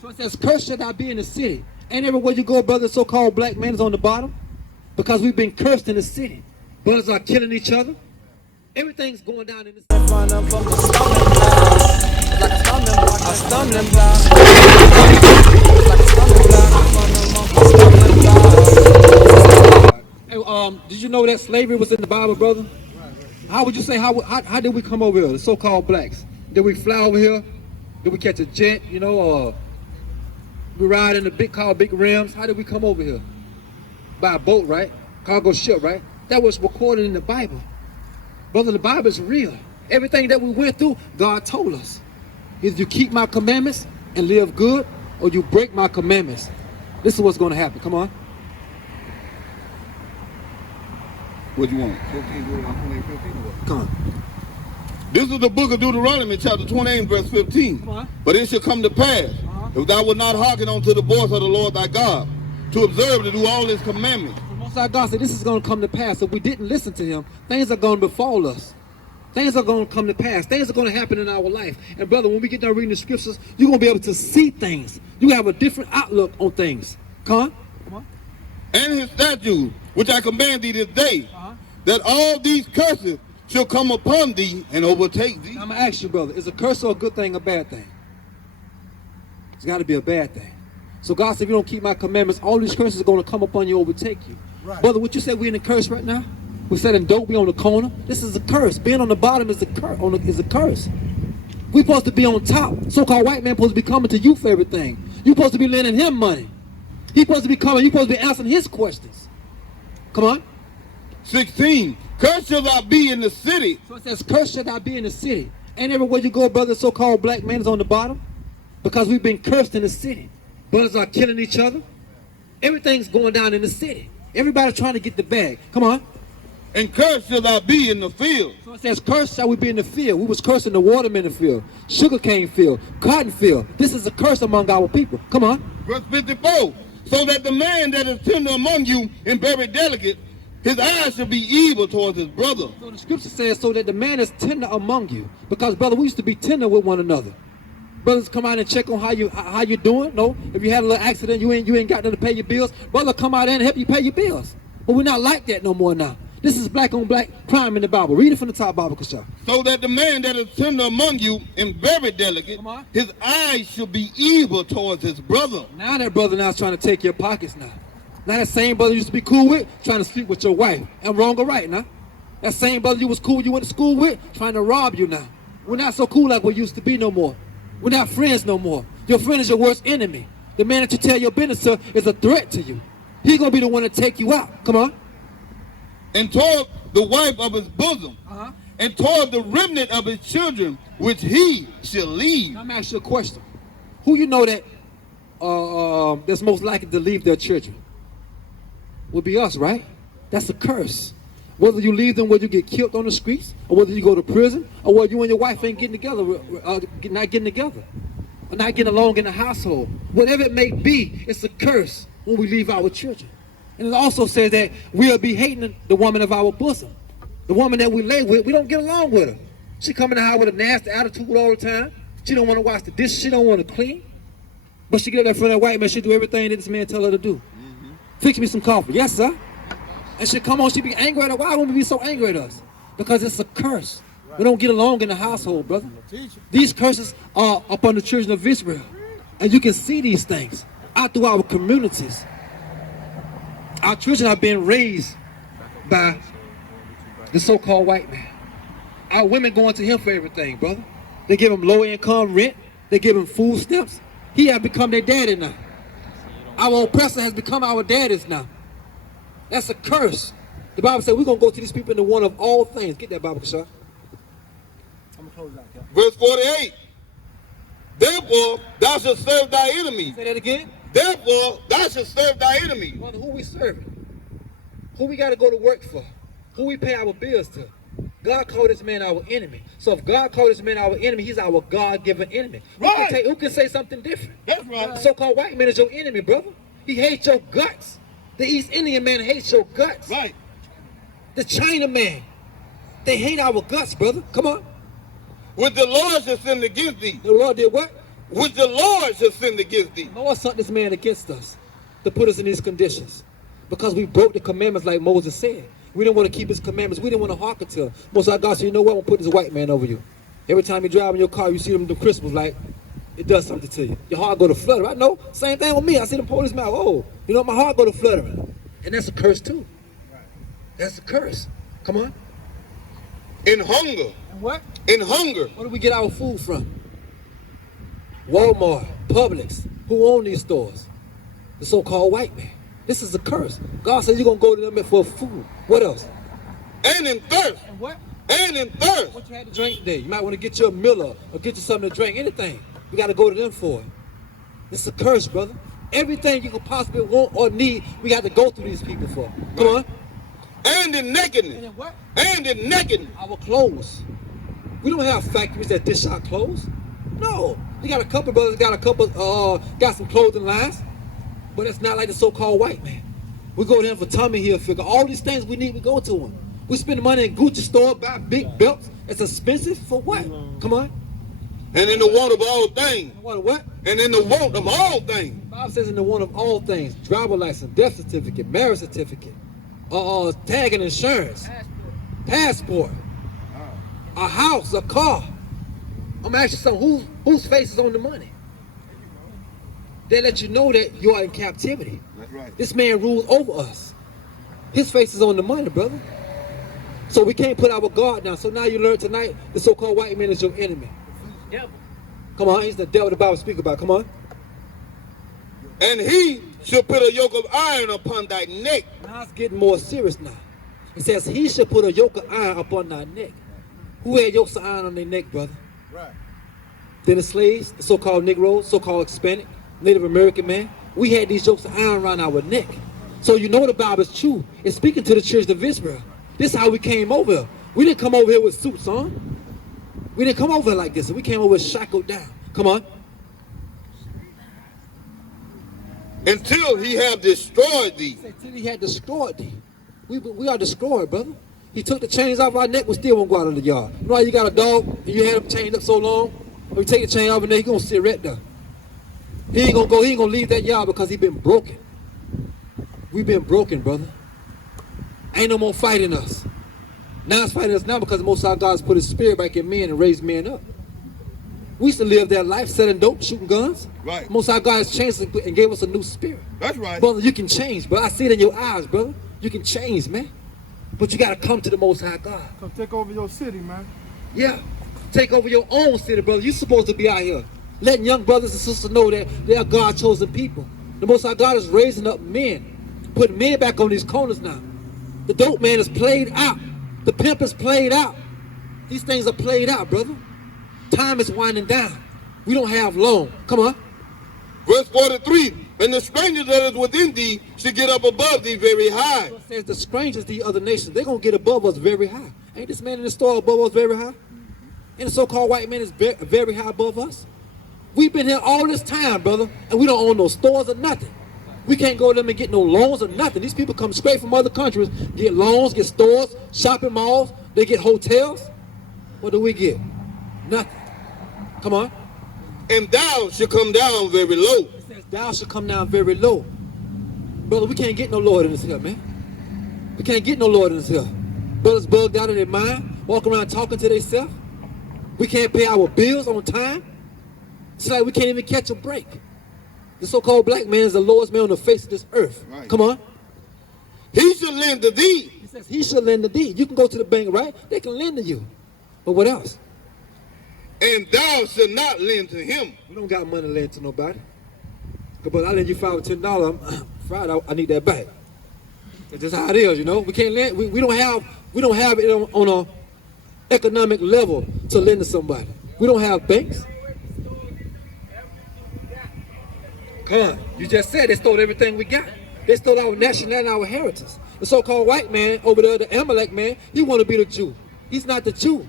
So it says, cursed shall thou be in the city. And everywhere you go, brother, so-called black man is on the bottom. Because we've been cursed in the city. Brothers are killing each other. Everything's going down in the city. Hey, did you know that slavery was in the Bible, brother? How would you say, how did we come over here, the so-called blacks? Did we fly over here? Did we catch a jet, you know, or we ride in the big rims? How did we come over here? By a boat, right? Cargo ship, right? That was recorded in the Bible. Brother, the Bible is real. Everything that we went through, God told us. Either you keep my commandments and live good, or you break my commandments. This is what's going to happen. Come on. What do you want? 15, come on. This is the book of Deuteronomy, chapter 28, verse 15. Come on. But it shall come to pass, if thou wilt not hearken unto the voice of the Lord thy God, to observe to do all his commandments. The Most High God said this is going to come to pass. If we didn't listen to him, things are going to befall us. Things are going to come to pass. Things are going to happen in our life. And brother, when we get done reading the scriptures, you're going to be able to see things. You have a different outlook on things. Come on. Come on. And his statutes, which I command thee this day, that all these curses shall come upon thee and overtake thee. Now, I'm going to ask you, brother, is a curse or a good thing, a bad thing? It's got to be a bad thing. So God said, if you don't keep my commandments, all these curses are going to come upon you, overtake you. Right. Brother, what you said, we're in a curse right now? We said in dope, we on the corner. This is a curse. Being on the bottom is a curse. We're supposed to be on top. So-called white man supposed to be coming to you for everything. You're supposed to be lending him money. He's supposed to be coming. You're supposed to be answering his questions. Come on. 16. Cursed shall thou be in the city. So it says, cursed shall thou be in the city. And everywhere you go, brother, so-called black man is on the bottom. Because we've been cursed in the city. Brothers are killing each other. Everything's going down in the city. Everybody's trying to get the bag. Come on. And cursed shall thou be in the field. So it says, cursed shall we be in the field. We was cursed in the watermelon field, sugarcane field, cotton field. This is a curse among our people. Come on. Verse 54. So that the man that is tender among you and very delicate, his eyes shall be evil towards his brother. So the scripture says, so that the man is tender among you. Because, brother, we used to be tender with one another. Brothers come out and check on how you doing. No, if you had a little accident, you ain't got them to pay your bills. Brother, come out there and help you pay your bills. But we're not like that no more now. This is black on black crime in the Bible. Read it from the top, Bible, Capt. So that the man that is tender among you and very delicate, his eyes should be evil towards his brother. Now that brother now is trying to take your pockets now. Now that same brother you used to be cool with, trying to sleep with your wife. Am wrong or right now? That same brother you was cool, you went to school with, trying to rob you now. We're not so cool like we used to be no more. We're not friends no more. Your friend is your worst enemy. The man that you tell your business to is a threat to you. He's going to be the one to take you out. Come on. And toward the wife of his bosom, and toward the remnant of his children, which he shall leave. Now, I'm asking you a question. Who you know that that's most likely to leave their children? Would be us, right? That's a curse. Whether you leave them, whether you get killed on the streets, or whether you go to prison, or whether you and your wife ain't getting together, not getting together, or not getting along in the household. Whatever it may be, it's a curse when we leave our children. And it also says that we'll be hating the woman of our bosom. The woman that we lay with, we don't get along with her. She come in the house with a nasty attitude all the time. She don't want to wash the dishes. She don't want to clean. But she get up there in front of that white man. She do everything that this man tell her to do. Fix me some coffee. Yes, sir. And she come on, she be angry at her. Why would we be so angry at us? Because it's a curse. We don't get along in the household, brother. These curses are upon the children of Israel. And you can see these things out through our communities. Our children are being raised by the so-called white man. Our women going to him for everything, brother. They give him low-income rent. They give him food stamps. He has become their daddy now. Our oppressor has become our daddies now. That's a curse. The Bible says we're going to go to these people in the one of all things. Get that, Bible, Capt. I'm going to close it out, Capt. Verse 48. Therefore, thou shalt serve thy enemy. Say that again. Therefore, thou shalt serve thy enemy. Brother, who we serving? Who we got to go to work for? Who we pay our bills to? God called this man our enemy. So if God called this man our enemy, he's our God-given enemy. Right. Who can say something different? That's right. The so-called white man is your enemy, brother. He hates your guts. The East Indian man hates your guts. Right. The China man, they hate our guts, brother. Come on. With the Lord shall sin against thee. The Lord did what? which the Lord shall send against thee. The Lord sent this man against us to put us in these conditions because we broke the commandments like Moses said. We didn't want to keep his commandments. We didn't want to hearken to him. Most High God said, you know what? I'm going to put this white man over you. Every time you drive in your car, you see them the crystals like it does something to you. Your heart go to flutter. I know. Same thing with me. I see them policemen. Oh, you know, my heart go to fluttering. And that's a curse too. That's a curse. Come on. In hunger. And what? In hunger. Where do we get our food from? Walmart, Publix. Who own these stores? The so-called white man. This is a curse. God says you're going to go to them for food. What else? And in thirst. And what? And in thirst. What you had to drink today? You might want to get you a Miller or get you something to drink. Anything. We got to go to them for it. This is a curse, brother. Everything you could possibly want or need, we got to go through these people for. Come on. And in nakedness. And in what? And in nakedness. Our clothes. We don't have factories that dish out clothes. No. We got a couple brothers got some clothing lines, but it's not like the so-called white man. We go to him for Tommy Hilfiger. All these things we need, we go to him. We spend money in Gucci store, buy big belts. It's expensive for what? Come on. And in the want of all things. What? What? And in the want of all things. The Bible says in the want of all things: driver license, death certificate, marriage certificate, tag and insurance, passport, a house, a car. I'm gonna ask you something. Whose face is on the money? They let you know that you are in captivity. That's right. This man rules over us. His face is on the money, brother. So we can't put our guard down. So now you learn tonight the so-called white man is your enemy. Devil. Come on, he's the devil the Bible speaks about. Come on. And he shall put a yoke of iron upon thy neck. Now it's getting more serious now. It says he should put a yoke of iron upon thy neck. Who had yokes of iron on their neck, brother? Right. Then the slaves, the so-called Negroes, so-called Hispanic, Native American man, we had these yokes of iron around our neck. So you know the Bible is true. It's speaking to the church of Israel. This is how we came over here. We didn't come over here with suits on. We didn't come over here like this. We came over shackled down. Come on. Until he have destroyed thee. Until he had destroyed thee. We are destroyed, brother. He took the chains off our neck, we still won't go out of the yard. You know how you got a dog and you had him chained up so long? When you take the chain off and then he's gonna sit right there. He ain't gonna leave that yard because he been broken. We've been broken, brother. Ain't no more fighting us. Now it's fighting us now because the Most High God has put his spirit back in men and raised men up. We used to live that life, selling dope, shooting guns. Right. Most High God has changed and gave us a new spirit. That's right. Brother, you can change, but I see it in your eyes, brother. You can change, man. But you got to come to the Most High God. Come take over your city, man. Yeah. Take over your own city, brother. You're supposed to be out here letting young brothers and sisters know that they are God-chosen people. The Most High God is raising up men, putting men back on these corners now. The dope man is played out. The pimp is played out. These things are played out, brother. Time is winding down. We don't have long. Come on. Verse 43, and the stranger that is within thee should get up above thee very high. It says the strangers, the other nations, they're going to get above us very high. Ain't this man in the store above us very high? And the so-called white man is very high above us? We've been here all this time, brother, and we don't own no stores or nothing. We can't go to them and get no loans or nothing. These people come straight from other countries, get loans, get stores, shopping malls, they get hotels. What do we get? Nothing. Come on. And thou shalt come down very low. It says thou shalt come down very low. Brother, we can't get no Lord in this here, man. We can't get no Lord in this here. Brothers bugged out of their mind, walking around talking to themselves. We can't pay our bills on time. It's like we can't even catch a break. The so-called black man is the lowest man on the face of this earth. Right. Come on. He shall lend to thee. He says he shall lend to thee. You can go to the bank, right? They can lend to you. But what else? And thou shalt not lend to him. We don't got money to lend to nobody. But I lend you $5 or $10. Friday, I need that back. That's just how it is, you know. We can't lend. We don't have it on a economic level to lend to somebody. We don't have banks. Come on. You just said they stole everything we got. They stole our nationality and our heritage. The so-called white man over there, the Amalek man, he want to be the Jew. He's not the Jew.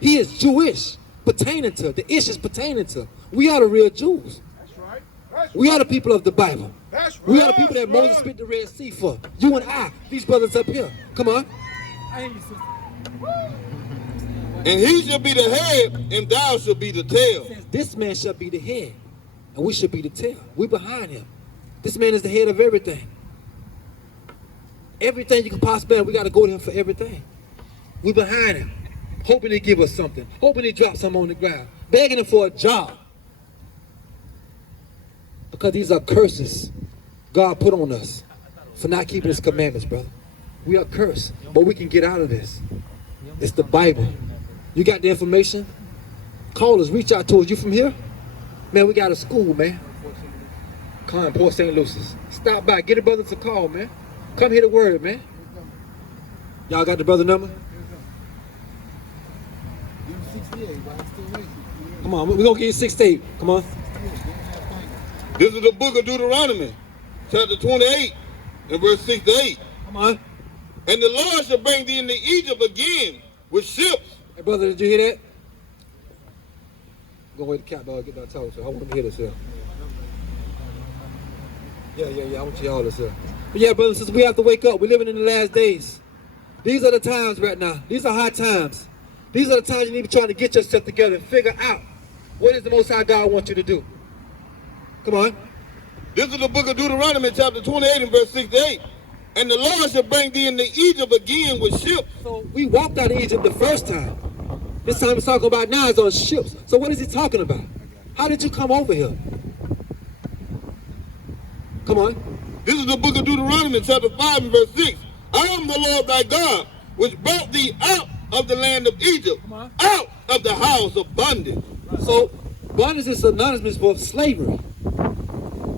He is Jewish, pertaining to. The ish is pertaining to. We are the real Jews. That's right. That's We are the people of the Bible. That's right. We are the people that Moses split the Red Sea for. You and I, these brothers up here. Come on. I hear you, sister. And he shall be the head, and thou shalt be the tail. This man shall be the head, and we should be the tail. We behind him. This man is the head of everything. Everything you can possibly have, we got to go to him for everything. We behind him, hoping he give us something, hoping he drop something on the ground, begging him for a job. Because these are curses God put on us for not keeping his commandments, brother. We are cursed, but we can get out of this. It's the Bible. You got the information? Call us, reach out to us. You from here? Man, we got a school, man. Come on, Port St. Lucie. Stop by, get a brother to call, man. Come hear the word, man. Y'all got the brother number? Come on, we're gonna give you 68. Come on. This is the book of Deuteronomy, chapter 28, and verse 6 to 8. Come on. And the Lord shall bring thee into Egypt again with ships. Hey, brother, did you hear that? Go away to Capt, get that talk to. I want to hear this here. Yeah. I want you all this here. But yeah, brothers and sisters, we have to wake up. We're living in the last days. These are the times right now. These are hard times. These are the times you need to be trying to get yourself together and figure out what is the Most High God wants you to do. Come on. This is the book of Deuteronomy, chapter 28, and verse 6 to 8. And the Lord shall bring thee into Egypt again with ships. So we walked out of Egypt the first time. This time he's talking about now is on ships. So what is he talking about? How did you come over here? Come on. This is the book of Deuteronomy, chapter 5, and verse 6. I am the Lord thy God, which brought thee out of the land of Egypt, out of the house of bondage. So bondage is synonymous for slavery.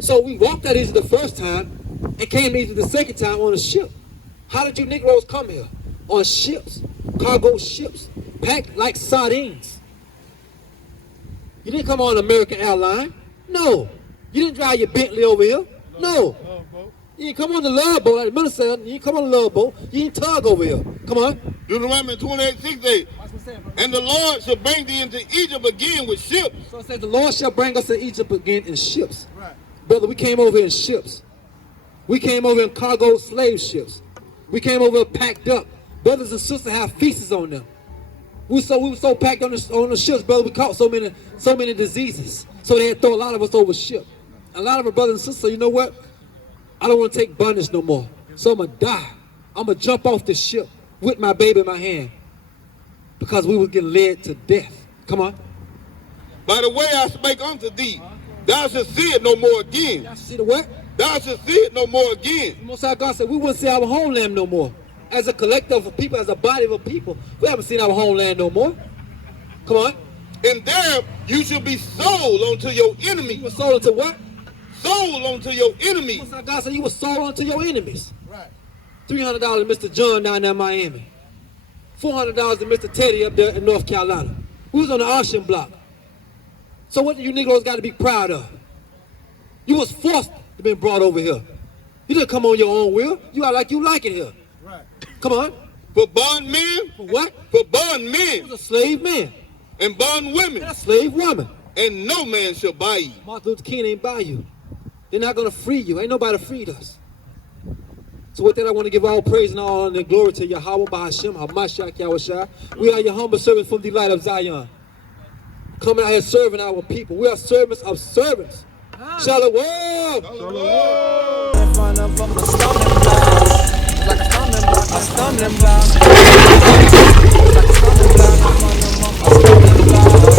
So we walked out of Egypt the first time and came to Egypt the second time on a ship. How did you Negroes come here? On ships, cargo ships, packed like sardines. You didn't come on an American airline. No. You didn't drive your Bentley over here. No. You didn't come on the love boat, like the minister said. You didn't come on the love boat. You didn't tug over here. Come on. Deuteronomy 28, 6, 8. And the Lord shall bring thee into Egypt again with ships. So it says the Lord shall bring us to Egypt again in ships. Right. Brother, we came over in ships. We came over in cargo slave ships. We came over packed up. Brothers and sisters have feasts on them. We were so packed on the ships, brother. We caught so many diseases. So they had to throw a lot of us over ship. A lot of our brothers and sisters say, you know what? I don't want to take bondage no more. So I'm going to die. I'm going to jump off the ship with my baby in my hand. Because we was getting led to death. Come on. By the way I spake unto thee, thou shalt see it no more again. Y'all see the what? Thou shalt see it no more again. The Most High God said we wouldn't see our homeland no more. As a collective of people, as a body of people, we haven't seen our homeland no more. Come on. And there you shall be sold unto your enemies. You were sold unto what? Sold unto your enemies. The Most High God said you were sold unto your enemies. Right. $300 to Mr. John down there in Miami. $400 to Mr. Teddy up there in North Carolina. We was on the auction block. So what do you Negroes got to be proud of? You was forced to be brought over here. You didn't come on your own will. You act like you like it here. Right. Come on. For bondmen. For what? For bondmen. You was a slave man. And bondwomen. And a slave woman. And no man shall buy you. Martin Luther King ain't buy you. They're not going to free you. Ain't nobody freed us. So with that, I want to give all praise and all honor and glory to Yahweh, Bahashem, Hamashiach, Yahushua. We are your humble servants from the light of Zion. Coming out here serving our people. We are servants of servants. Shalom! Shalom!